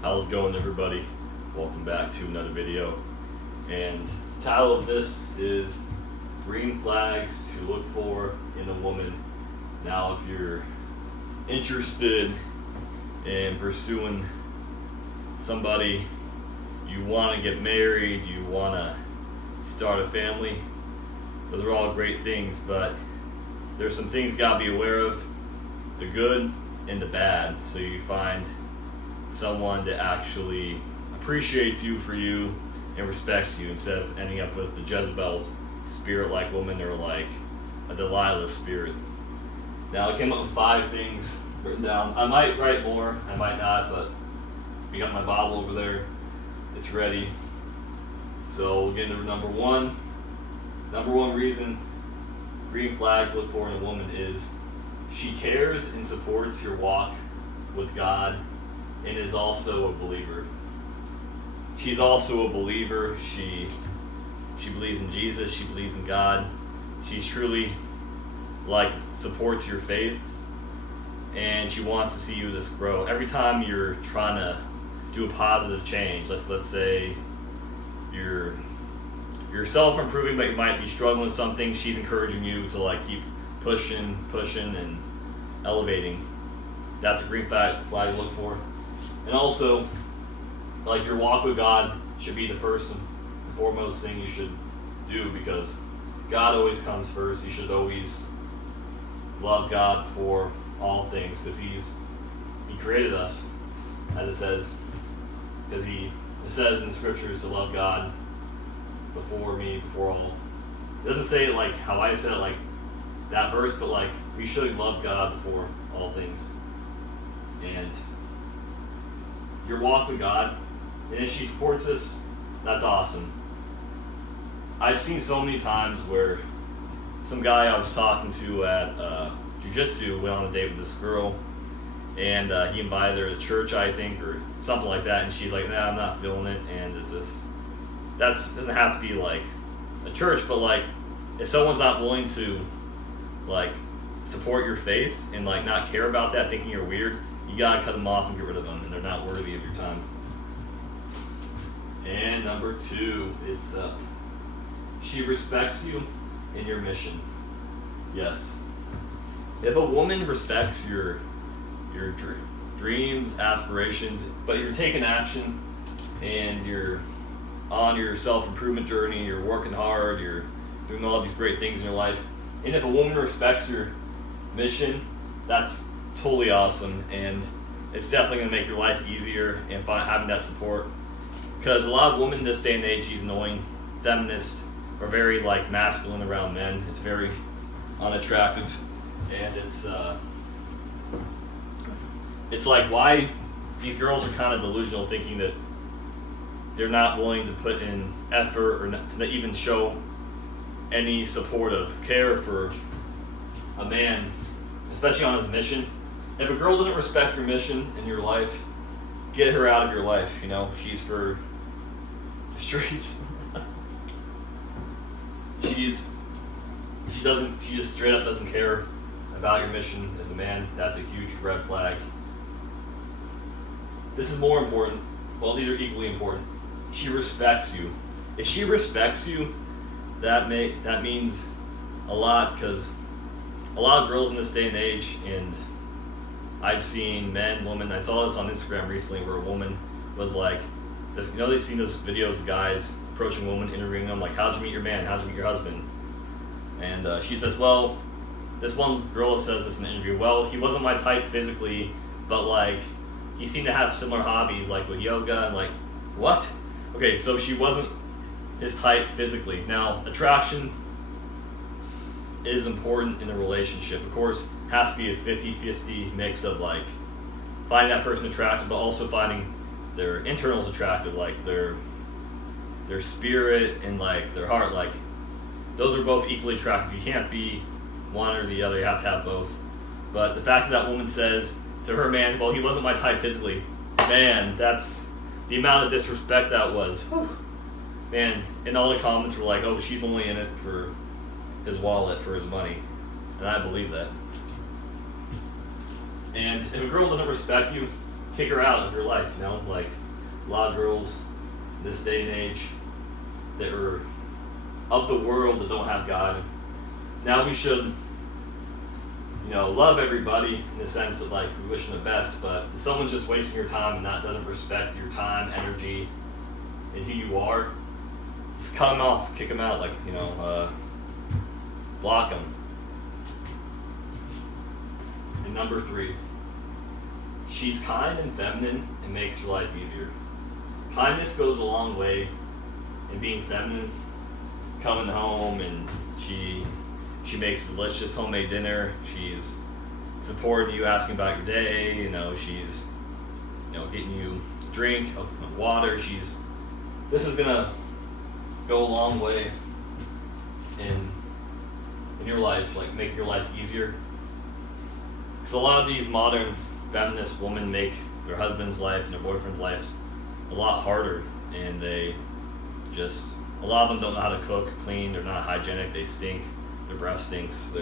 How's it going, everybody? Welcome back to another video. And the title of this is Green Flags to Look For in a Woman. Now, if you're interested in pursuing somebody, you want to get married, you want to start a family, those are all great things, but there's some things you gotta be aware of, the good and the bad, so you find someone that actually appreciates you for you and respects you, instead of ending up with the Jezebel spirit like woman or like a Delilah spirit. Now, I came up with 5 things written down. I might write more, I might not, but we got my Bible over there, it's ready. So we'll get into number one. Number one reason green flags look for in a woman is she cares and supports your walk with God and is also a believer. She's also a believer. She believes in Jesus. She believes in God. She's truly supports your faith, and she wants to see you this grow. Every time you're trying to do a positive change, like let's say you're self-improving, but you might be struggling with something, she's encouraging you to keep pushing and elevating. That's a green flag to look for. And also, your walk with God should be the first and foremost thing you should do, because God always comes first. You should always love God for all things, because He created us, as it says, because it says in the scriptures to love God before me, before all. It doesn't say it how I said it, that verse, but we should love God before all things. And your walk with God, and if she supports us, that's awesome. I've seen so many times where some guy I was talking to at jiu-jitsu went on a date with this girl, and he invited her to church, I think, or something like that, and she's like, nah, I'm not feeling it, and that doesn't have to be a church, but if someone's not willing to support your faith and not care about that, thinking you're weird, you gotta cut them off and get rid of them, and they're not worthy of your time. And number 2, it's she respects you in your mission. Yes. If a woman respects your dreams, aspirations, but you're taking action and you're on your self-improvement journey, you're working hard, you're doing all these great things in your life, and if a woman respects your mission, that's totally awesome, and it's definitely going to make your life easier and having that support, because a lot of women in this day and age, these annoying feminists, are very masculine around men. It's very unattractive, and it's why these girls are kind of delusional, thinking that they're not willing to put in effort or to even show any supportive care for a man, especially on his mission. If a girl doesn't respect your mission in your life, get her out of your life. She's for the streets. She just straight up doesn't care about your mission as a man. That's a huge red flag. This is more important. Well, these are equally important. She respects you. If she respects you, that means a lot, because a lot of girls in this day and age, and I've seen men, women, I saw this on Instagram recently where a woman was this, they've seen those videos of guys approaching women, interviewing them, how'd you meet your man, how'd you meet your husband? And she says, well, this one girl says this in an interview, well, he wasn't my type physically, but he seemed to have similar hobbies, with yoga, and what? Okay, so she wasn't his type physically. Now, attraction is important in a relationship. Of course, it has to be a 50-50 mix of finding that person attractive, but also finding their internals attractive, their spirit and their heart. Those are both equally attractive. You can't be one or the other. You have to have both. But the fact that woman says to her man, well, he wasn't my type physically, man, that's the amount of disrespect that was. Whew. Man, and all the comments were oh, she's only in it for his wallet, for his money. And I believe that. And if a girl doesn't respect you, kick her out of your life, you know? Like, a lot of girls in this day and age that are of the world that don't have God. Now we should, you know, love everybody in the sense that, like, we wish them the best, but if someone's just wasting your time and that doesn't respect your time, energy, and who you are, just cut them off, kick them out, like, you know, block them. And number 3, she's kind and feminine and makes your life easier. Kindness goes a long way in being feminine, coming home and she makes delicious homemade dinner, she's supporting you, asking about your day, you know, she's, you know, getting you a drink of water, this is gonna go a long way in your life, like make your life easier. Because a lot of these modern feminist women make their husband's life and their boyfriend's life a lot harder, and a lot of them don't know how to cook, clean, they're not hygienic, they stink, their breath stinks,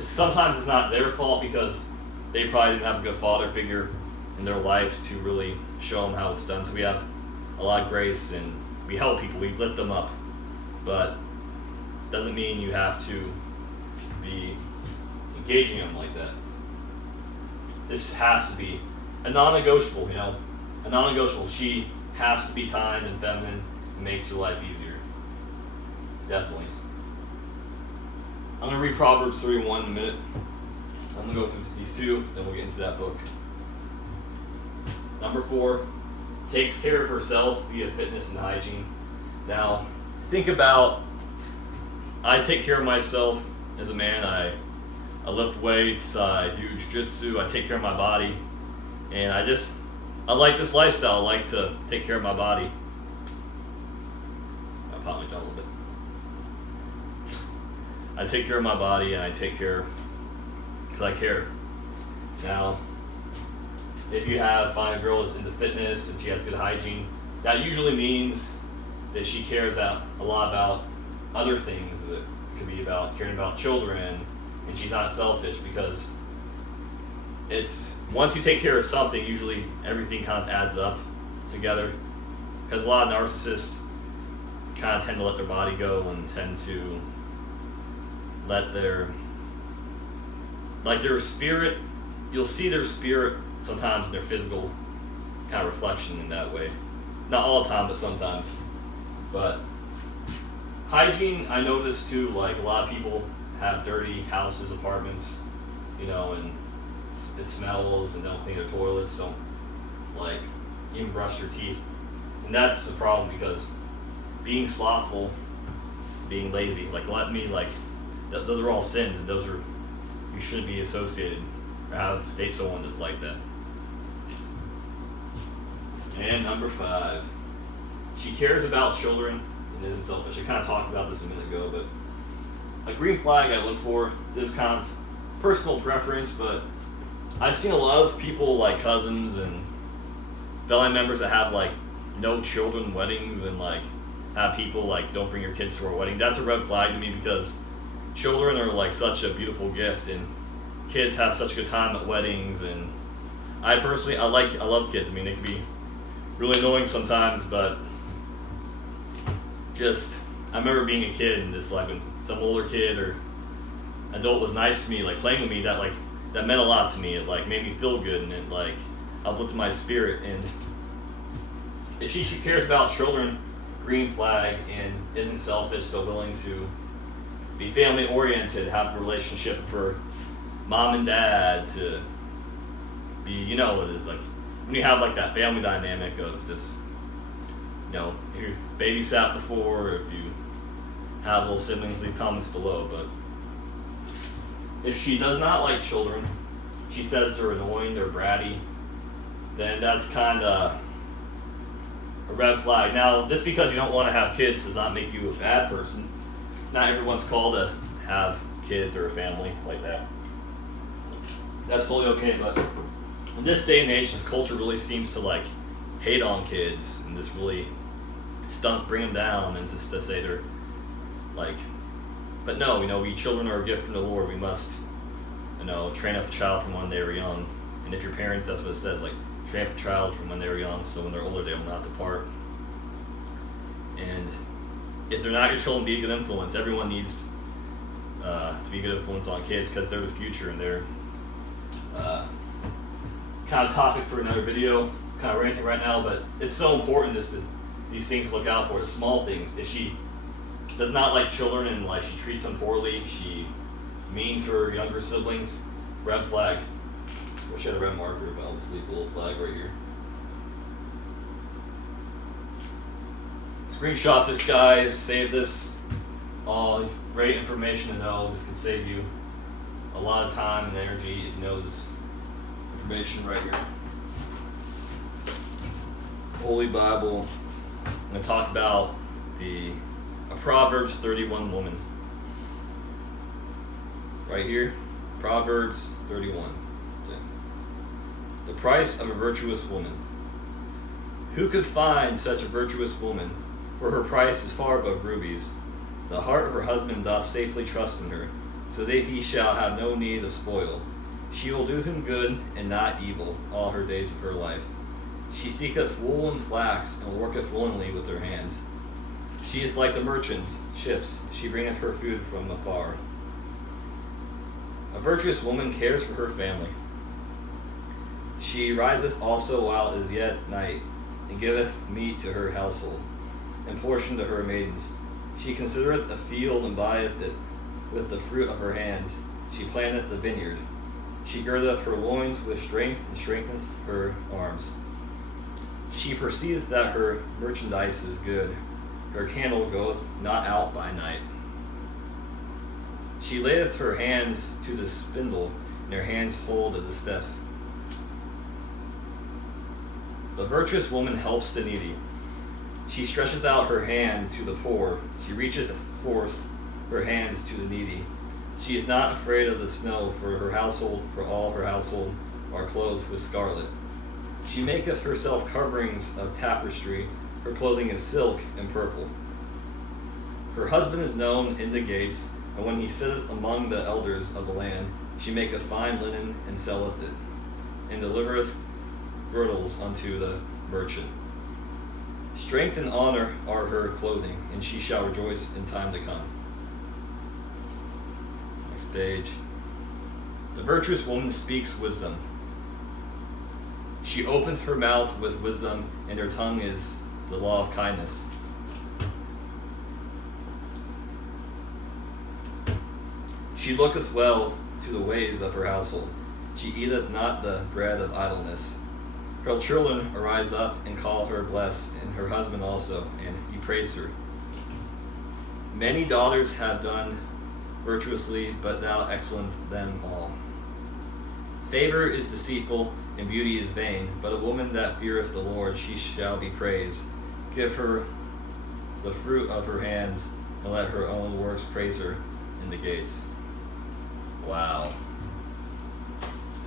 sometimes it's not their fault because they probably didn't have a good father figure in their life to really show them how it's done. So we have a lot of grace and we help people, we lift them up, but doesn't mean you have to be engaging them like that. This has to be a non-negotiable, you know, a non-negotiable. She has to be kind and feminine and makes your life easier. Definitely. I'm going to read Proverbs 3:1 in a minute. I'm going to go through these 2, then we'll get into that book. Number 4, takes care of herself via fitness and hygiene. Now, think about, I take care of myself as a man. I lift weights, I do jiu-jitsu, I take care of my body, and I like this lifestyle. I like to take care of my body. I pop my jaw a little bit. I take care of my body, and I take care because I care. Now, if you find a girl that's into fitness and she has good hygiene, that usually means that she cares a lot about other things. That could be about caring about children, and she's not selfish, because once you take care of something, usually everything kind of adds up together. Because a lot of narcissists kind of tend to let their body go and tend to let their spirit, you'll see their spirit sometimes in their physical kind of reflection in that way. Not all the time, but sometimes. But hygiene, I noticed too, like a lot of people have dirty houses, apartments, you know, and it smells, and don't clean their toilets, don't like even brush their teeth. And that's the problem, because being slothful, being lazy, like those are all sins, and you shouldn't be associated or date someone that's like that. And number 5, she cares about children and isn't selfish. I kind of talked about this a minute ago, but a green flag I look for, this is kind of personal preference, but I've seen a lot of people, like cousins and family members, that have like no children weddings, and like have people like, don't bring your kids to our wedding. That's a red flag to me, because children are like such a beautiful gift, and kids have such a good time at weddings. And I personally, I love kids. I mean, they can be really annoying sometimes, but I remember being a kid, and just like when some older kid or adult was nice to me, like playing with me, that meant a lot to me. It like made me feel good, and it like uplifted my spirit. And if she cares about children, green flag, and isn't selfish, so willing to be family oriented, have a relationship for mom and dad, to be, you know what it is, like when you have like that family dynamic of this, you know, if you babysat before, or if you have little siblings, leave comments below. But if she does not like children, she says they're annoying, they're bratty, then that's kind of a red flag. Now, just because you don't want to have kids does not make you a bad person. Not everyone's called to have kids or a family like that. That's totally okay, but in this day and age, this culture really seems to like hate on kids and just really bring them down, and just to say they're like, but no, you know, children are a gift from the Lord. We must, you know, train up a child from when they were young. And if your parents, that's what it says, like train up a child from when they were young, so when they're older they will not depart. And if they're not your children, be a good influence. Everyone needs to be a good influence on kids because they're the future, and they're kind of topic for another video. Kind of ranting right now, but it's so important these things to look out for, the small things. If she does not like children and like she treats them poorly, she is mean to her younger siblings, red flag. Wish I had a red marker, but I'll just leave a little flag right here. Screenshot this, guys. Save this. All great information to know. This can save you a lot of time and energy if you know this information right here. Holy Bible. I'm going to talk about a Proverbs 31 woman. Right here, Proverbs 31. Okay. The price of a virtuous woman. Who could find such a virtuous woman? For her price is far above rubies. The heart of her husband doth safely trust in her, so that he shall have no need of spoil. She will do him good and not evil all her days of her life. She seeketh wool and flax, and worketh willingly with her hands. She is like the merchant's ships, she bringeth her food from afar. A virtuous woman cares for her family. She riseth also while it is yet night, and giveth meat to her household, and portion to her maidens. She considereth a field, and buyeth it with the fruit of her hands. She planteth the vineyard. She girdeth her loins with strength, and strengtheneth her arms. She perceiveth that her merchandise is good. Her candle goeth not out by night. She layeth her hands to the spindle, and her hands hold of the staff. The virtuous woman helps the needy. She stretcheth out her hand to the poor. She reacheth forth her hands to the needy. She is not afraid of the snow, for all her household are clothed with scarlet. She maketh herself coverings of tapestry, her clothing is silk and purple. Her husband is known in the gates, and when he sitteth among the elders of the land, she maketh fine linen and selleth it, and delivereth girdles unto the merchant. Strength and honor are her clothing, and she shall rejoice in time to come. Next page. The virtuous woman speaks wisdom. She openeth her mouth with wisdom, and her tongue is the law of kindness. She looketh well to the ways of her household. She eateth not the bread of idleness. Her children arise up and call her blessed, and her husband also, and he praised her. Many daughters have done virtuously, but thou excellent them all. Favor is deceitful, and beauty is vain, but a woman that feareth the Lord, she shall be praised. Give her the fruit of her hands, and let her own works praise her in the gates. Wow.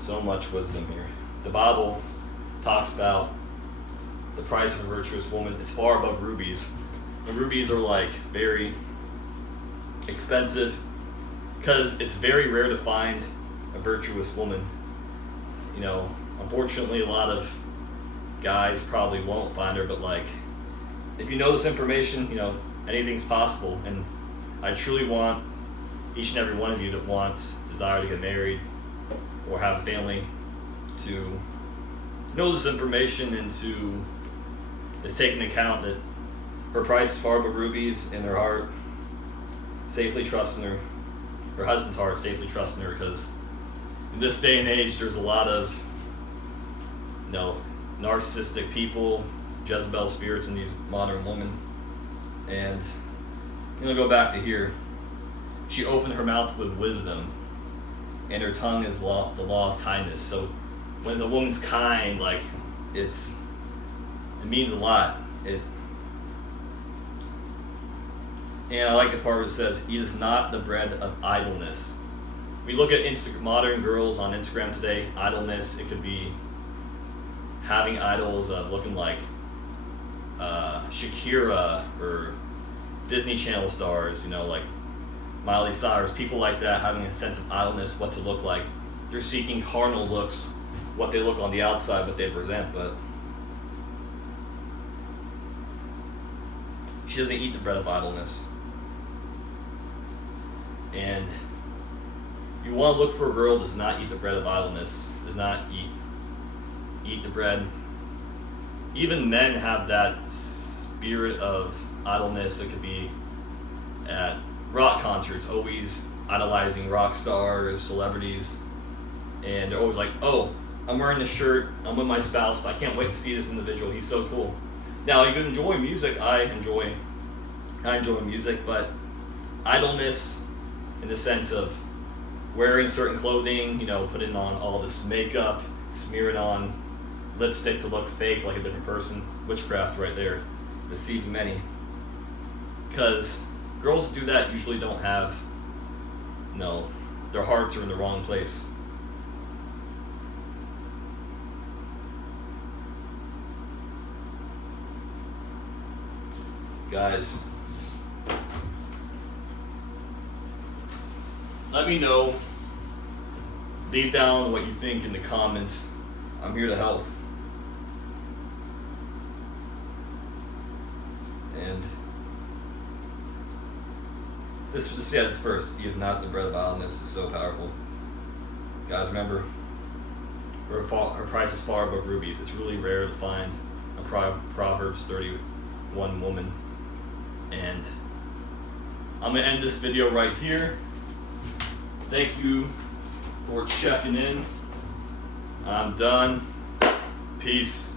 So much wisdom here. The Bible talks about the price of a virtuous woman. It's far above rubies. And rubies are like very expensive because it's very rare to find a virtuous woman. You know, unfortunately, a lot of guys probably won't find her, but like, if you know this information, you know, anything's possible. And I truly want each and every one of you that wants, desire to get married or have a family to know this information and to is take into account that her price is far above rubies, and her heart safely trusting her husband's heart safely trusting her, because in this day and age there's a lot of narcissistic people, Jezebel spirits in these modern women. And I'm going to go back to here. She opened her mouth with wisdom, and her tongue is the law of kindness. So when the woman's kind, like it means a lot. And I like the part where it says, "Eateth not the bread of idleness." We look at modern girls on Instagram today. Idleness, it could be having idols of looking like Shakira or Disney Channel stars, like Miley Cyrus, people like that, having a sense of idleness, what to look like. They're seeking carnal looks what they look on the outside, what they present, but she doesn't eat the bread of idleness. And if you want to look for a girl that does not eat the bread of idleness, does not eat the bread. Even men have that spirit of idleness that could be at rock concerts, always idolizing rock stars, celebrities, and they're always like, oh, I'm wearing this shirt, I'm with my spouse, but I can't wait to see this individual, he's so cool. Now, you can enjoy music, I enjoy music, but idleness in the sense of wearing certain clothing, you know, putting on all this makeup, smearing on lipstick to look fake like a different person, witchcraft right there, deceives many. Because girls that do that usually don't have, no, their hearts are in the wrong place. Guys, let me know. Leave down what you think in the comments. I'm here to help. And this verse, "Eat of not the bread of idleness," is so powerful. Guys, remember, our price is far above rubies. It's really rare to find a Proverbs 31 woman. And I'm going to end this video right here. Thank you for checking in. I'm done. Peace.